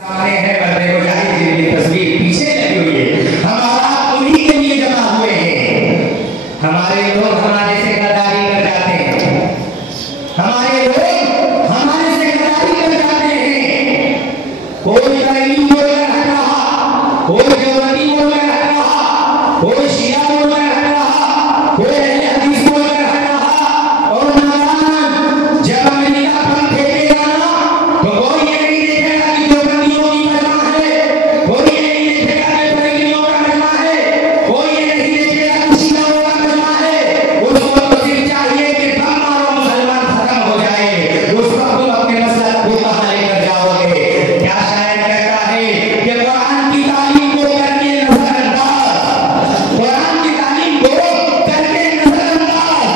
सामने है बंदे को जाहिर जिनकी तस्वीर पीछे लगी हुई है। हम आप उन्हीं के लिए जमा हुए हैं। हमारे लोग हमारे से गद्दारी कर जाते हैं। हमारे लोग हमारे से गद्दारी कर जाते हैं। कोई करीम बोल रहा रहा, कोई जवती बोल रहा रहा, कोई शिया बोल रहा रहा, कोई अहले हदीस बोल रहा रहा। और नारायण जब अमेरिका पर फेंकेगा ना तो कोई ये नहीं देखेगा कि देवबंदियों की मजमा है, कोई ये नहीं देखेगा कि बरेलियों का मजमा है, कोई ये नहीं देखेगा कि शियाओं का मजमा है। उसको तो सिर्फ चाहिए कि बम मारो मुसलमान खत्म हो जाए। उस वक्त तुम अपने मसलक को कहां लेकर जाओगे? क्या शायद कहता है कि कुरान की तालीम को करके नजरअंदाज, कुरान की तालीम को करके नजरअंदाज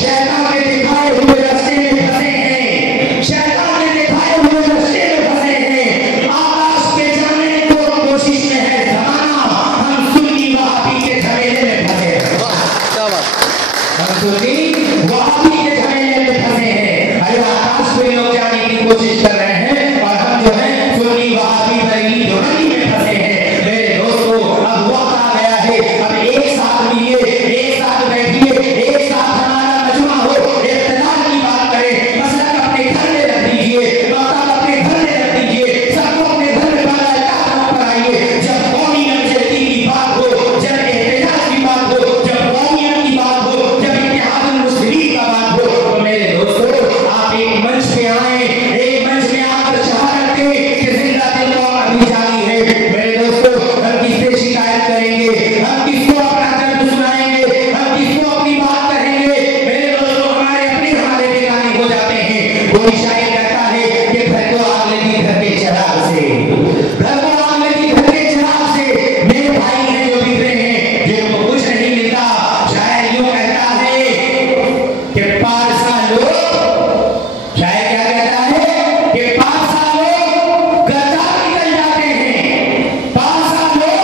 शैतान के दिखाए हुए रास्ते में फंसे हैं, शैतान के दिखाए हुए रास्ते में फंसे हैं। आकाश के जाने को कोशिश में है जमाना, हम सुन्नी वहाबी के झमेले में फंसे हैं। हम सुन्नी वहाबी के झमेले में फंसे हैं। अरे आकाश में लोग जाने की कोशिश कर रहे हैं और हम जो है सुन्नी वहाबी बरेली दोनों में फंसे हैं। मेरे दोस्तों, अब वक्त आ गया है, अब एक साथ मिलिए, एक साथ बैठिए, एक साथ हमारा मजमा हो, इख्तिलाफ की बात करें। मसलक अपने घर में रख दीजिए, मकतब अपने घर में रख दीजिए, सबको अपने घर में पर आइए। जब कौमी यकजहती की बात हो, जब एहतिजाज की बात हो, जब कौमियत की बात हो, जब इत्तेहादुल मुस्लिमीन का बात हो, तो मेरे दोस्तों आप एक मंच पे आए, एक मंच में आकर शहादत दें कि जिंदा दिल कौम अभी जागी है। मेरे दोस्तों, हम किससे शिकायत करेंगे? हम किसको अपना दर्द सुनाएंगे? हम किसको अपनी बात कहेंगे? मेरे दोस्तों, हमारे बेगाने हो जाते हैं। कोई शायर कहता है कि घर को आग लगी घर के चिराग से, घर को आग लगी घर के चिराग से। मेरे भाई हैं जो बिखरे हैं, जिनको कुछ नहीं मिलता। शायर यूं कहता है कि पारसा लोग, शायर क्या कहता है कि पारसा लोग गद्दार निकल जाते हैं, पारसा लोग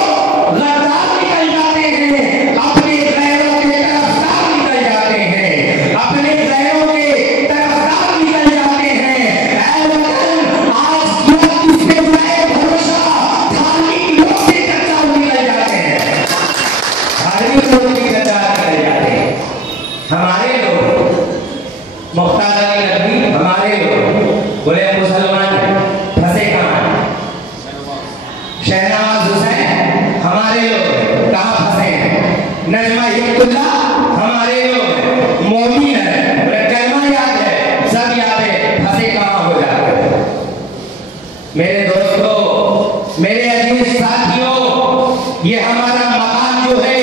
गद्दार निकल जाते हैं, अपने गैरों के तरफदार निकल जाते हैं, अपने गैरों के तरफदार निकल जाते हैं। ऐ वतन, आज किया किस पे जाए भरोसा, धार्मिक लोग भी गद्दार निकल जाते हैं, धार्मिक लोग भी गद्दार निकल जाते हैं। हमारे लोग मुख्तार अली नकवी, हमारे लोग बोले मुसलमान फंसे कहाँ? शहनाज हुसैन हमारे लोग कहाँ फंसे हैं? नजमा हिब्बुल्लाह हमारे लोग, मोमिन है, बोले कलमा याद है, सब याद है, फंसे कहाँ हो जाते हैं? मेरे दोस्तों, मेरे अजीज साथियों, ये हमारा मकान जो है,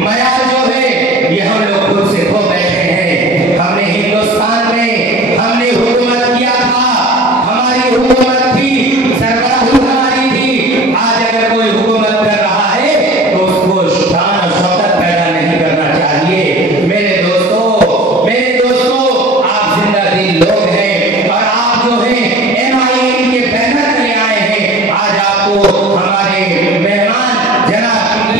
मयार जो है, ये हम लोग खुद से खो बैठे हैं। हमने हिंदुस्तान में हमने हुकूमत किया था, हमारी हुकूमत थी, सरबराही हमारी थी। आज अगर कोई हुकूमत कर रहा है तो उसको शान और शौकत पैदा नहीं करना चाहिए। मेरे दोस्तों, आप जिंदा दिल लोग हैं और आप जो हैं MIM के बैनर तले आए हैं। आज आपको हमारे मेहमान जनाब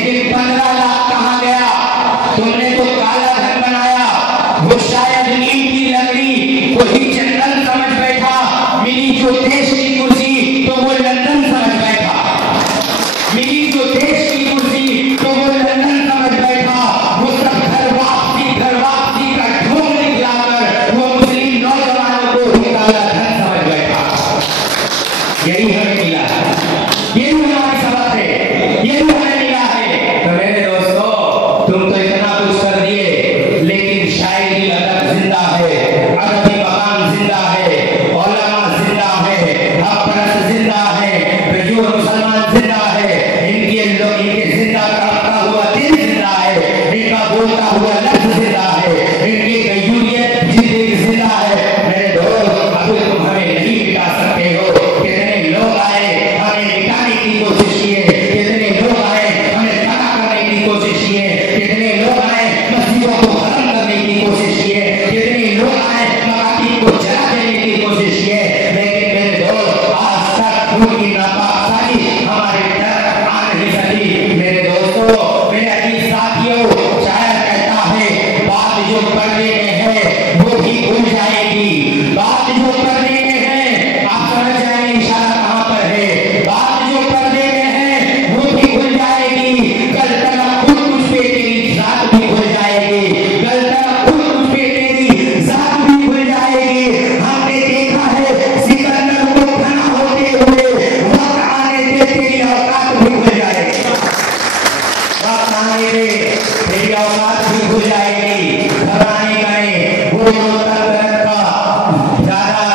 लेकिन 15 लाख कहाँ गया? तुमने तो काला धन बनाया। वो शायद नीम की लकड़ी को ही चंदन समझ बैठा, मिली जो देश की कुर्सी तो वो लंदन समझ बैठा, मिली जो देश की कुर्सी तो वो लंदन समझ बैठा। वो सब घर वापसी का ढोंग निकलाकर वो मुस्लिम नौजवानों को ही काला धन समझ बैठा। यही हमें मिला, यही हमारी सबक है, यही हमें मिला है। तो मेरे दोस्तों, तुम तो इतना कुछ कर दिए, लेकिन शायरी अदब जिंदा है, अरबी मकाम जिंदा है, उलमा जिंदा है, हक परस्त जिंदा है, बेजोर मुसलमान जिंदा है, इनके जिंदा तड़पता हुआ दिल जिंदा है, इनका बोलता हुआ लफ्ज जिंदा है, इनकी गयूरियत जिंदगी जिंदा है। मेरे दोस्त, अभी तुम हमें नहीं मिटा सकते हो। कितने लोग आए हमें मिटाने की कोशिश किए, कितने लोग आए हमें तबाह करने की कोशिश किए, कितने लोग आए मस्जिदों को खत्म करने की कोशिश किए, कितने लोग आए मकाती को जला देने की कोशिश किए, लेकिन मेरे दोस्त आज तक उनकी नापाक साजिश हमारे तरफ आ नहीं सकी। मेरे दोस्तों, मेरे अजीज साथियों, शायर कहता है बात जो पर्दे में है वो भी भूल जाएगी, बात जो पर्दे में है आप समझ जाएंगे इशारा कहां पर है, बात जो पर्दे में है वो भी भूल जाएगी। कल तक खुद तुझ पे तेरी जात भी भूल जाएगी, कल तक खुद तुझ पे तेरी जात भी भूल जाएगी। हमने देखा है सिकंदर को फना होते हुए वक्त आने से तेरी औकात भी भूल जाएगी, वक्त आने से तेरी औकात भी भूल जाएगी। घबराने का नहीं, वो तक का ज्यादा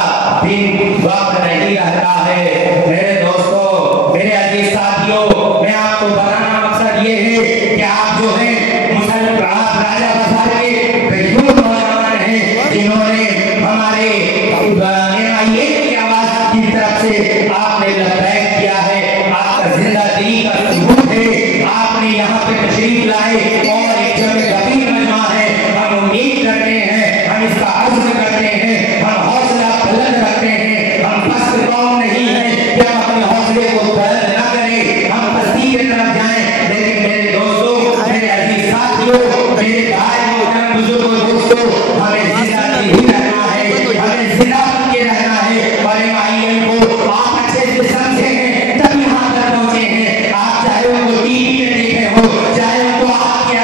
दिन वक्त नहीं रहता है। मेरे दोस्तों, मेरे अजीज साथियों, मैं आपको बताना मकसद ये है कि आप जो है मुसलमान राजा बाजार के बेजोर नौजवान हैं, जिन्होंने हमारे MIA की आवाज की तरफ से आपने लबैक किया है, आपका जिंदा दिली का सबूत है, आपने यहाँ पे तशरीफ लाए और एक जगह गंभीर मजमा है। हम उम्मीद करते हैं, हम इसका अर्ज करते हैं, हम हौसला बुलंद रखते हैं, हम पस्त कौम नहीं है कि हम अपने हौसले को बुलंद न करें, हम पस्ती की तरफ जाएं। लेकिन मेरे दोस्तों, मेरे अजीज साथियों, मेरे भाई मोहतरम बुजुर्गों, दोस्तों, हमें जिंदा ही रहना है, हमें जिंदा बन के रहना है। और MIA को आप अच्छे से समझे हैं तब यहाँ तक पहुंचे हैं। आप चाहे उनको टीवी में देखे हो, चाहे उनको आपके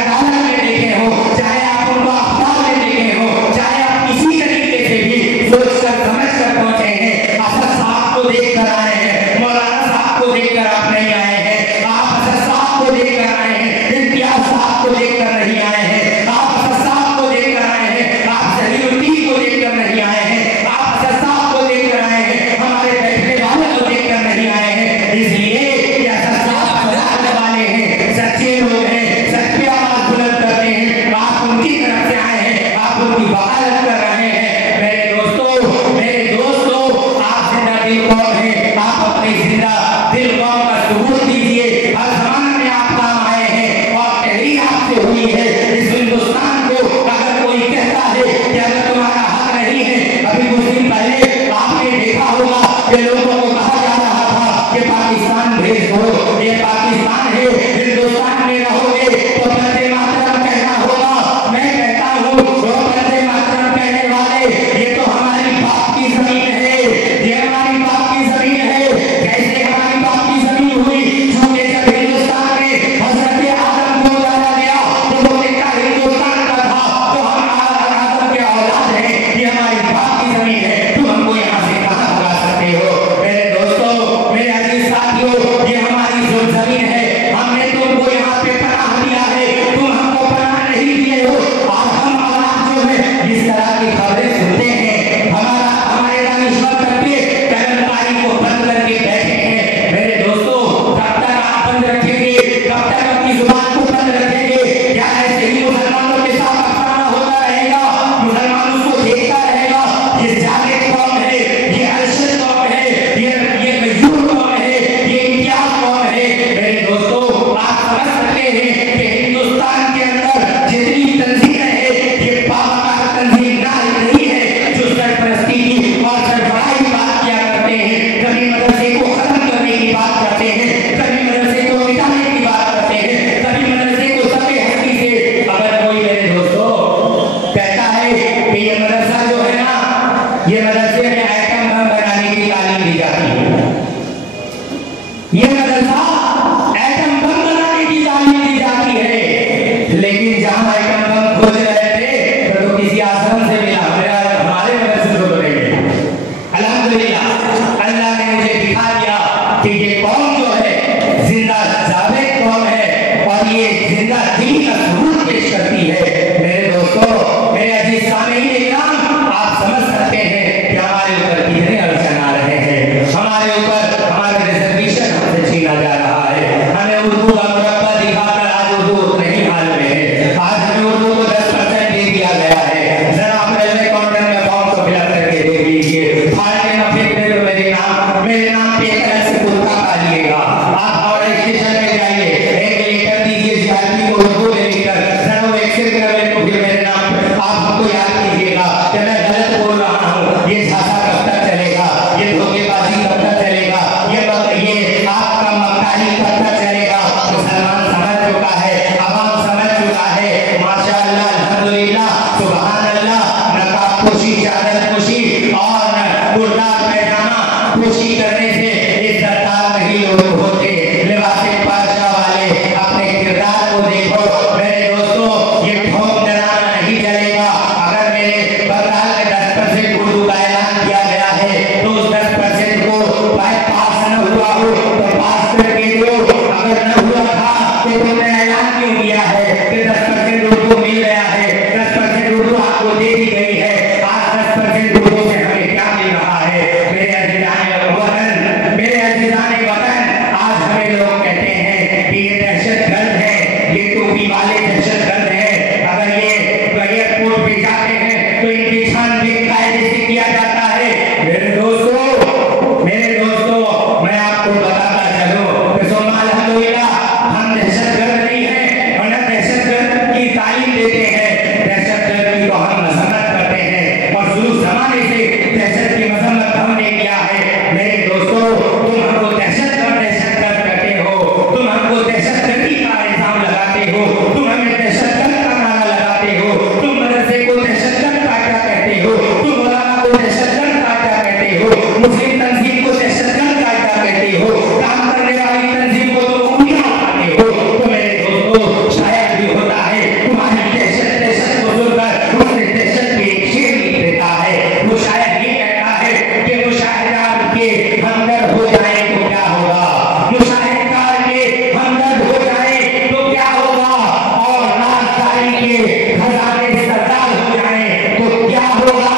जिंदा दिली का सबूत पेश करती है। मेरे दोस्तों, मेरे अजीज सामीईन इकराम, आप समझ सकते हैं कि हमारे ऊपर कितने अड़चन आ रहे हैं। हमारे ऊपर हमारे रिजर्वेशन हमसे छीना जा रहा है। हमें उर्दू का मुरब्बा दिखाकर आज उर्दू उतने ही हाल में है। आज हमें उर्दू को 10% दे दिया गया है। जरा आप रेलवे काउंटर में फॉर्म को फिलअप करके देख लीजिए। फाड़ने न फेंकने में मेरे नाम पे एक तरह से कुर्ता पालिएगा। आप हावड़ा स्टेशन में जाइए, एक लेटर दीजिए सीआरपी को उर्दू में लिखकर, जरा वो एक्सेप्ट कर ले तो फिर मेरे नाम आप हमको याद कीजिएगा कि मैं गलत बोल रहा हूँ। ये झांसा कब तक चलेगा, ये धोखेबाजी कब तक चलेगा, ये आपका मक्कारी कब तक चलेगा। मुसलमान समझ चुका है, अवाम समझ चुका है। माशाअल्लाह, अल्हम्दुलिल्लाह, सुभान अल्लाह। नकाब पोशी, चादर पोशी और कुर्ता पैजामा पोशी करने से इज्जतदार नहीं लोग होते। लिबासे पाशा वाले अपने किरदार को देखो। मेरे दोस्तों, ये ठोक डराना नहीं चलेगा। अगर मेरे बंगाल में 10% उर्दू का ऐलान किया गया है तो उस 10% को पास न हुआ हो तो पास करके दो। अगर न हुआ था तो तुमने ऐलान क्यों किया है कि 10% उर्दू मिल गया है, 10% उर्दू आपको दे दी गई है। आज 10% उर्दू से हमें क्या मिल रहा है। मेरे अजीजाने वतन, मेरे अजीजाने वतन, आज हमें लोग कहते हैं कि ये दहशतगर्द है, ये टोपी वाले दहशतगर्द हैं। अगर ये एयरपोर्ट पे जाते हैं तो इनकी छानबीन कायदे से किया जाता है। मेरे दोस्तों, मैं आपको बताता चलूं कि सोमाल अल्हम्दुलिल्लाह हम दहशतगर्द नहीं हैं और न दहशतगर्द की तालीम देते हैं। दहशतगर्द की तो हम मजम्मत करते हैं और शुरू जमाने से दहशत की मजम्मत हमने किया है। मेरे दोस्तों, तुम हमको दहशतगर्द कहते हो, तुम हमको दहशतगर्दी का इल्जाम लगाते हो, तुम हमें दहशतगर्द का नारा लगाते हो, तुम मदरसे को दहशतगर्द का क्या कहते हो, तुम उलमा को दहशतगर्द का क्या कहते हो, मुस्लिम तंजीम को दहशतगर्द का क्या कहते हो, काम करने वाली तंजीम को तो उंगलियां उठाते हो। तो मेरे दोस्तों, शायद भी होता है तुम्हारी दहशत को सुनकर उसने दहशत की एक शेर लिख देता है। वो शायद ये कहता है कि मुशाहिदार के हमदर्द हो जाए तो क्या होगा, मुशाहिदार के हमदर्द हो जाए तो क्या होगा, और राजदारी के खजाने सरदार हो जाए तो क्या होगा।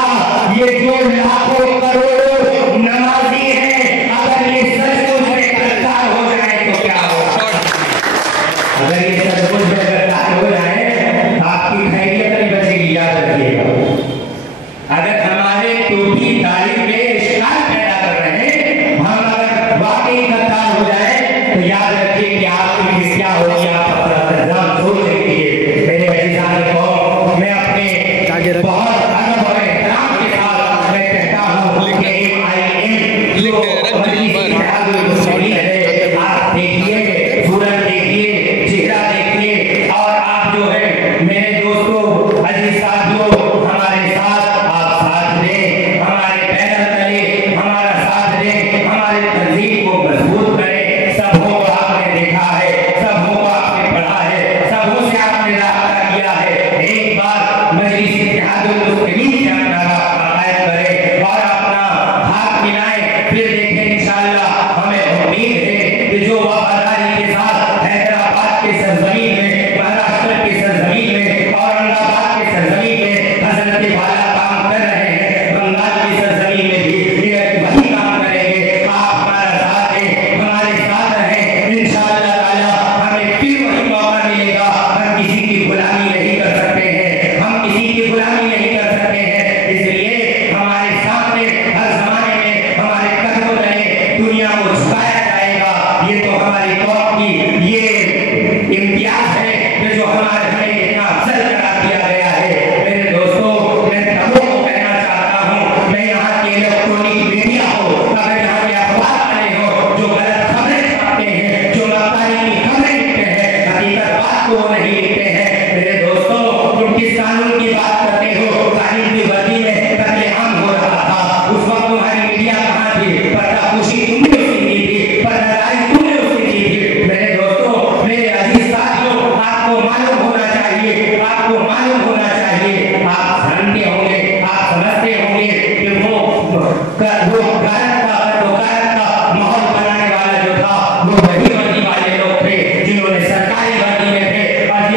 ये जो लाखों करोड़ों नमाजी हैं, अगर ये सचमुच में गद्दार हो जाए तो क्या होगा। अगर ये सचमुच में गद्दार हो जाए आपकी खैरियत नहीं बचेगी, याद रखिएगा। अगर हमारे टोपी दाढ़ी में शिकार पैदा कर रहे हैं, हम अगर वाकई गद्दार हो जाए तो याद रखिए कि आपके लिए क्या होगी, आप अपना इंतजाम सोच लीजिए। मेरे अजीजाने को मैं अपने बहुत अदब और एहतराम के साथ मैं कहता हूँ कि AIM जो आप देखिए, सूरत देखिए, चेहरा देखिए, और आप जो है मेरे दोस्तों, अजीज साथियों, हमारे साथ आप साथ दें, हमारे पैदल चले, हमारा साथ दें, हमारे तंजीम को मजबूत करें। सबों को आपने देखा है, सबों को आपने पढ़ा है, सबों से आपने राब्ता किया है। एक बार मजलिस इत्तेहादुल मुस्लिमीन से अपना राब्ता कायम करें और अपना हाथ मिलाएं, फिर देखें इंशाअल्लाह। हमें उम्मीद है कि जो वफादारी के साथ हैदराबाद के सरजमीन में, महाराष्ट्र के सरजमीन में, औरंगाबाद के सरजमीन में हजरत वाला काम कर रहे हैं, बंगाल की सरजमीन में भी ये वही काम करेंगे। आप हमारा साथ दें, हमारे साथ रहें, इंशाअल्लाह ताला हमें फिर वही मौका मिलेगा। हम किसी की गुलामी नहीं कर सकते हैं, हम किसी की गुलामी नहीं कर सकते हैं। इसलिए हमारे सामने हर जमाने में हमारे कदमों तले दुनिया को झुकाया जाएगा। ये तो हमारी कौम की ये इम्तियाज है कि जो हमें इतना अफजल करार दिया गया है। मेरे दोस्तों, मैं सबों को कहना चाहता हूँ, मैं यहाँ के इलेक्ट्रॉनिक मीडिया हो, अगर यहाँ के अखबार वाले हो जो गलत खबरें छापते हैं, जो मक्कारी की खबरें लिखते हैं, हकीकत बात को वो नहीं लिखते हैं। मेरे दोस्तों, तुम किस कानून की बात करते हो। तारीख की वर्दी में कत्लेआम हो रहा था, उस वक्त तुम्हारी मीडिया कहाँ थी, पर्दापोशी तुमने उसकी की थी, पर्दादारी तुमने उसकी की थी। मेरे दोस्तों, मेरे अजीज साथियों, आपको मालूम होना चाहिए, आपको मालूम होना चाहिए, आप जानते होंगे, आप समझते होंगे कि वो भारत का माहौल बनाने वाला जो था वो वही वर्दी वाले लोग थे जिन्होंने सरकारी वर्दी में थे और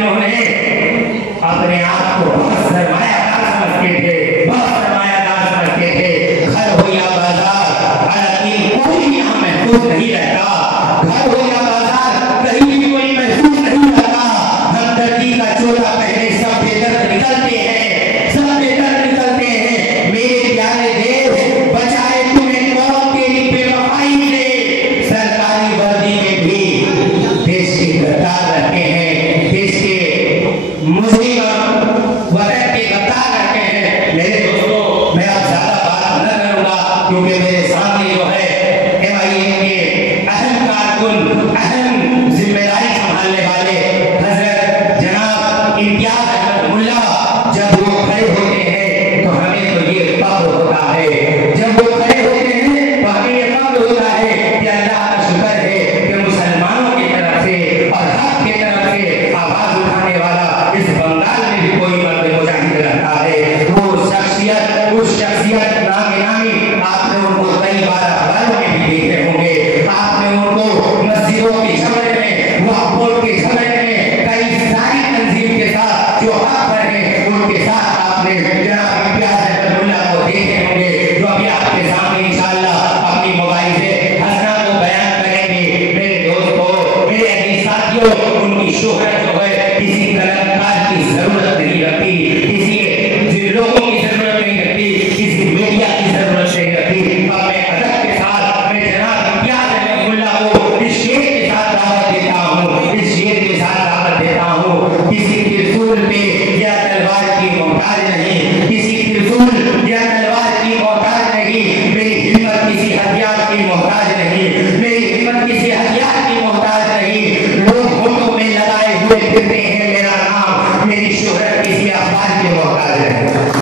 किसी त्रिशूल पे या तलवार की मोहताज नहीं, किसी त्रिशूल या तलवार की मोहताज नहीं। मेरी हिम्मत किसी हथियार की मोहताज नहीं, मेरी हिम्मत किसी हथियार की मोहताज नहीं। लोग होठों में लगाए हुए फिरते हैं मेरा नाम, मेरी शोहरत किसी अखबार की मोहताज नहीं।